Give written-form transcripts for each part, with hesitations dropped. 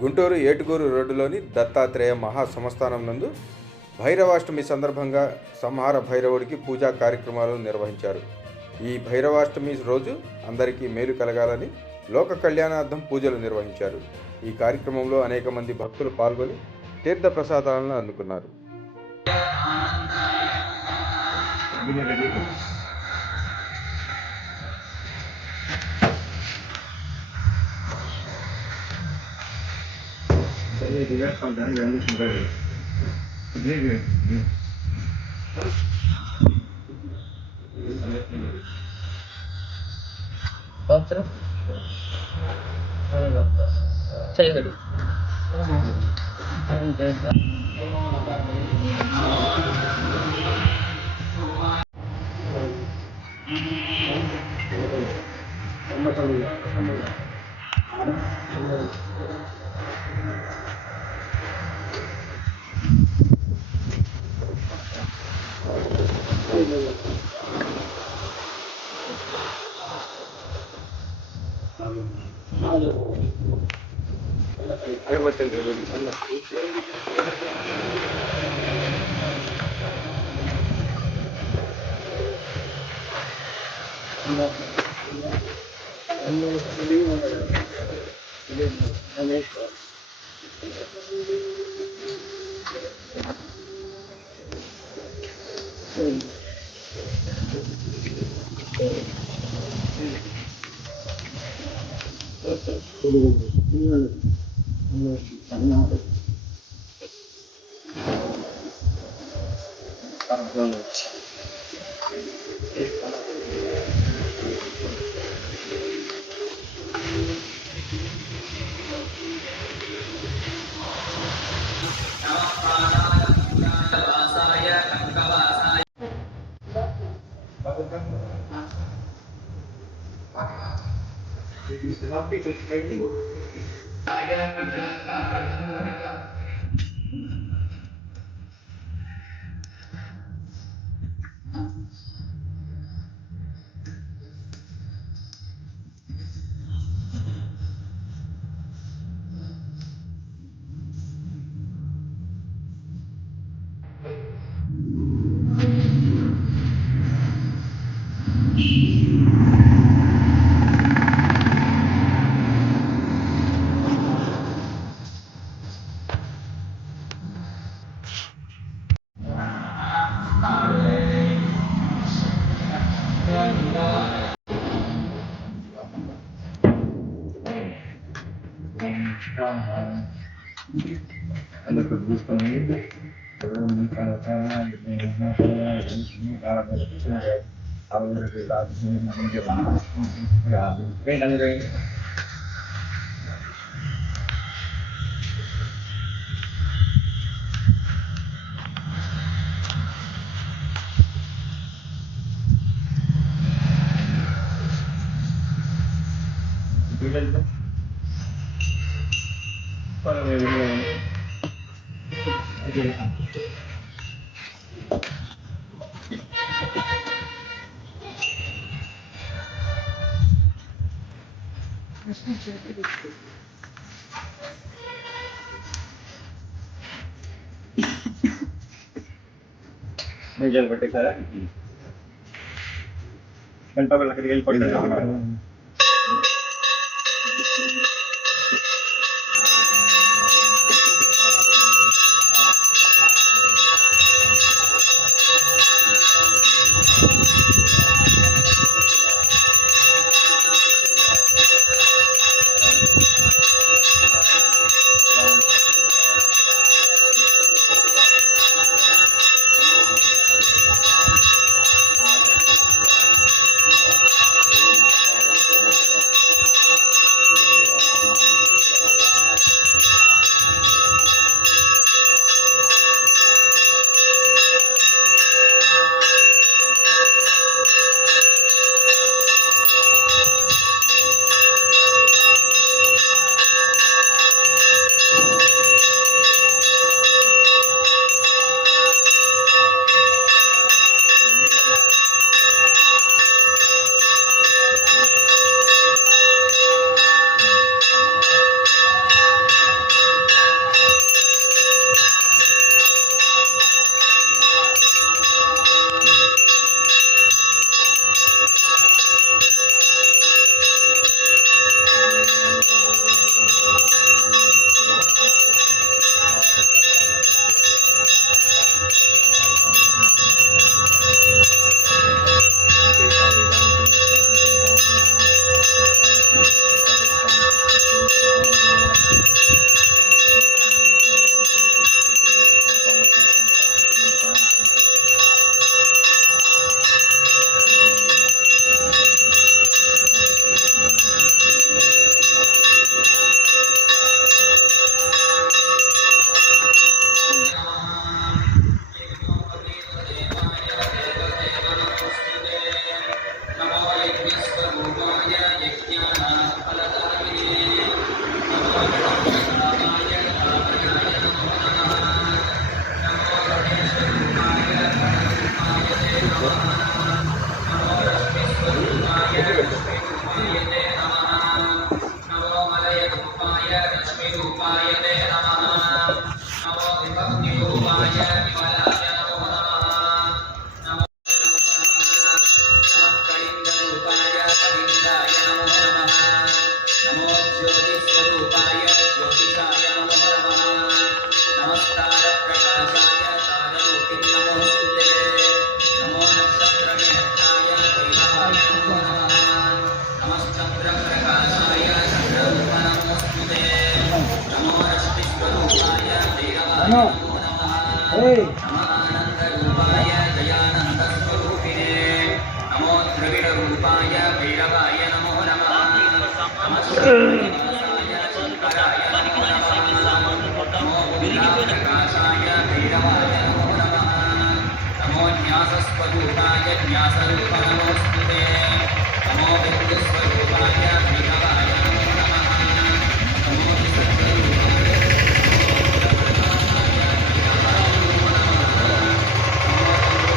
గుంటూరు ఏటుగూరు రోడ్డులోని దత్తాత్రేయ మహాసంస్థానం నందు భైరవాష్టమి సందర్భంగా సంహార భైరవుడికి పూజా కార్యక్రమాలను నిర్వహించారు. ఈ భైరవాష్టమి రోజు అందరికీ మేలు కలగాలని లోక కళ్యాణార్థం పూజలు నిర్వహించారు. ఈ కార్యక్రమంలో అనేక మంది భక్తులు పాల్గొని తీర్థ ప్రసాదాలను అందుకున్నారు.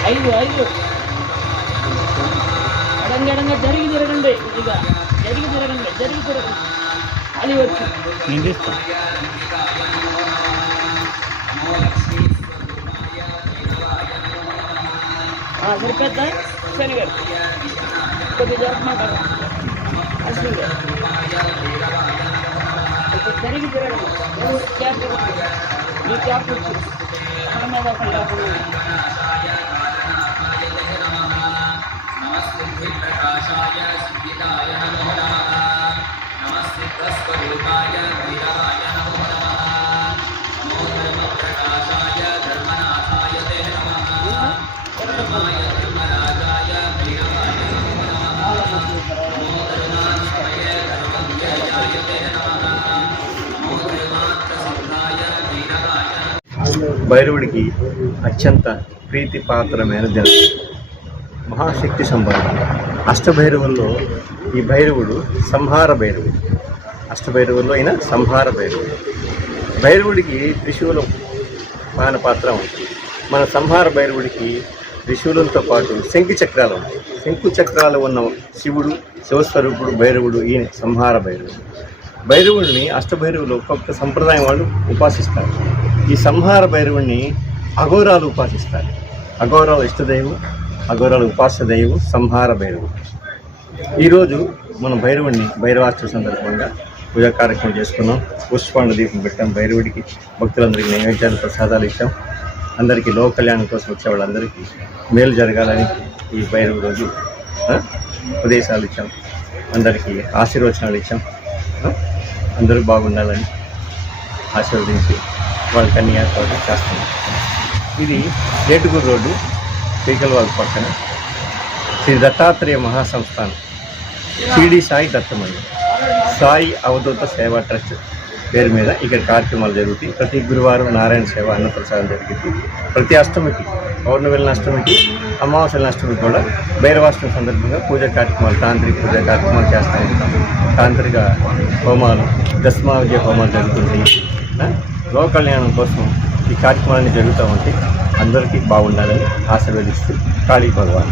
ఐదు అడంగడంగా జరిగి జరగండి ఇక జరిగి జరగండి అది వచ్చి నేను తీస్తాను. సరిపోద్దా శని గారు కొద్దిగా జరపమంటారు అశ్విన్ గారు జరిగి జరగండి క్యాప్ మీ క్యాప్ వచ్చి అక్కడ మీద ఒక క్యాప్ భైరవుడికి అత్యంత ప్రీతిపాత్రమైన దినం, మహాశక్తి సంబంధం. అష్టభైరవుల్లో ఈ భైరవుడు సంహార భైరవుడు, అష్టభైరవుల్లో అయిన సంహార భైరవుడు. భైరవుడికి త్రిశూలం పానపాత్ర ఉంటుంది. మన సంహార భైరవుడికి త్రిశూలంతో పాటు శంఖు చక్రాలు ఉంటాయి. శంఖు చక్రాలు ఉన్న శివుడు, శివస్వరూపుడు భైరవుడు, ఈయన సంహార భైరవుడు. భైరవుడిని అష్టభైరవులు ఒక్కొక్క సంప్రదాయం వాళ్ళు ఉపాసిస్తారు. ఈ సంహార భైరవుడిని అఘోరాలు ఉపాసిస్తారు. అఘోరాలు ఇష్టదైవం, అఘోరాలు ఉపాస్య దైవం సంహార భైరవుడు. ఈరోజు మనం భైరవుడిని భైరవాష్టమి సందర్భంగా పూజా కార్యక్రమం చేసుకున్నాం. పుష్పాండ దీపం పెట్టాం. భైరవుడికి భక్తులందరికీ నైవేద్యాలు ప్రసాదాలు ఇచ్చాం. అందరికీ లోక కళ్యాణం కోసం వచ్చే వాళ్ళందరికీ మేలు జరగాలని ఈ భైరవ రోజు ఉపదేశాలు ఇచ్చాం. అందరికీ ఆశీర్వచనాలు ఇచ్చాం. అందరూ బాగుండాలని ఆశీర్వదించి వాళ్ళకి అన్ని ఏర్పాట్లు చేస్తున్నాం. ఇది ఏటుగురు రోడ్డు, పీకల్వాగు పక్కన శ్రీ దత్తాత్రేయ మహాసంస్థానం షిరిడి సాయి దత్తమండి, సాయి అవధూత సేవా ట్రస్ట్ పేరు మీద ఇక్కడ కార్యక్రమాలు జరుగుతాయి. ప్రతి గురువారం నారాయణ సేవ అన్నప్రసాదం జరుగుతుంది. ప్రతి అష్టమికి, పౌర్ణమి అష్టమికి, అమావాస్య అష్టమికి కూడా భైరవాష్టమి సందర్భంగా పూజా కార్యక్రమాలు, తాంత్రిక పూజా కార్యక్రమాలు చేస్తూ ఉంటాం. తాంత్రిక హోమాలు, దశమా విజయ హోమాలు జరుగుతుంటాయి. లోక కళ్యాణం కోసం ఈ కార్యక్రమాలన్నీ జరుగుతూ ఉంటాయి. అందరికీ బాగుండాలని ఆశీర్వదిస్తూ కాళీ భగవాన్.